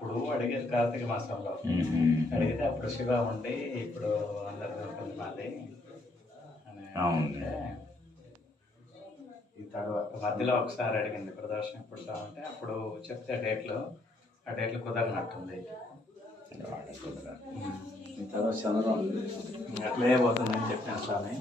అప్పుడు అడిగారు కార్తీక మాసంలో. అడిగితే అప్పుడు శివ ఉండి ఇప్పుడు అందరు దొరుకుతుంది మళ్ళీ ఈ తర్వాత మధ్యలో ఒకసారి అడిగింది ప్రదర్శన ఇప్పుడు అంటే అప్పుడు చెప్తే డేట్లు ఆ డేట్లు కుదరనట్టుంది. తర్వాత అట్లే పోతుందని చెప్పాను స్వామి.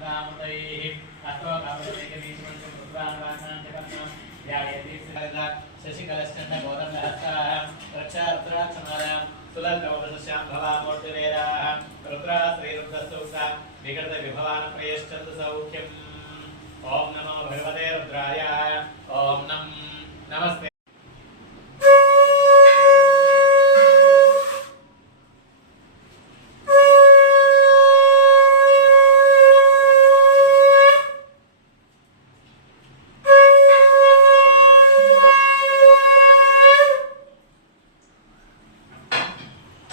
విరసపూర్ణేందువాంతాముదైః అష్టోకామృతేకమీశ్వరం రుద్రాన్వాసాంచకర్ణం ధ్యాయతి శశికలశ్చండ గోదండహస్తాः రక్షారుద్రాక్షమాలాం సులగ్నవదశాం భవామూర్తివేదాः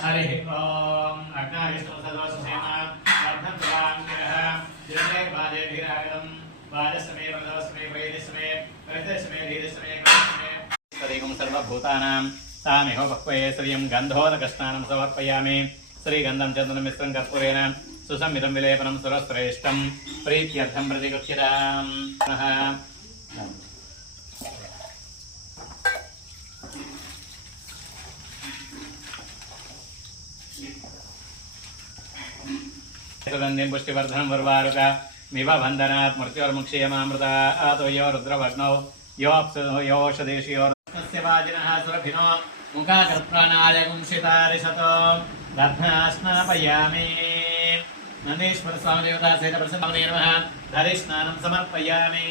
हरिः ओम् अग्नायस्तमसदोषसेनाभ्यन्तराङ्गिरः वाजस्मे वदस्मे वैदिस्मे कर्पूरेण विलेपनं सुरश्रेष्ठं। प्रीत्यर्थं प्रतिगच्छताम्। तदन्यं पुष्टिवर्धनं वर्वारुक। मिवबन्धनात् मृत्योर्मुक्षीयमामृता। आतो यो रुद्रभग्नौ। योऽप्सनो योषधेशियोर्धस्य वाजिनः सुरभिनो। मुखाकृत्प्राणायगुंसितारिशतो दर्भनास्नापयामि नन्दीश्वरस्वामिदेवतासहितप्रसन्नमने नमः। धरिस्नानं समर्पयामि।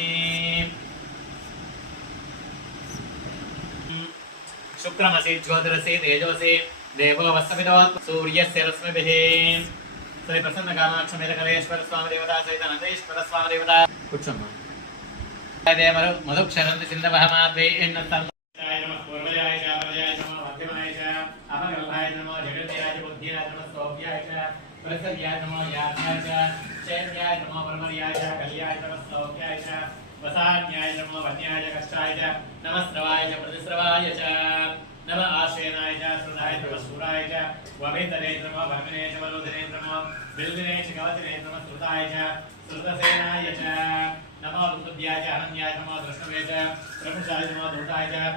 शुक्रमसि ज्योतिरसि तेजोऽसि గుంసితారిషతో దర్భనాస్నాపయామి నందీశ్వర స్వామి దేవతా సహిత ప్రసన్నమే నమః ధరి స్నానం సమర్పయామి శుక్రమసి జ్యోతిరసి తేజోసి దేవో వస్తమిదో సూర్యస్య రశ్మిభిः శ్రీ ప్రసన్న కామాక్ష కలేశ్వర స్వామి దేవత సహిత నందేశ్వర స్వామి దేవత కూర్చోమ్మా। అదే మరు మధుక్షరంతి సింధవః మాద్వే ఎన్న సంతాయ నమః పూర్వజాయ చ ప్రజాయ చ నమః మధ్యమాయ చ అపగల్భాయ చ నమః జగత్యాయ చ బుద్ధ్యాయ చ నమః స్తోభ్యాయ చ ప్రసర్యాయ చ నమః యాజ్ఞాయ చ చైత్యాయ చ నమః పరమర్యాయ చ కళ్యాయ చ నమః స్తోభ్యాయ చ వసాన్యాయ నమః వన్యాయ కష్టాయ చ నమః స్రవాయ చ ప్రతిస్రవాయ చ नम आसेनाय च श्रुताय नम सूराय च वभेतरे च नम भर्मिणे च वलोदरे च नम बिल्दिने च कवतिने च, नम श्रुताय च श्रुतसेनाय च, नमो भूतव्याय च च प्रभुशाय नमो च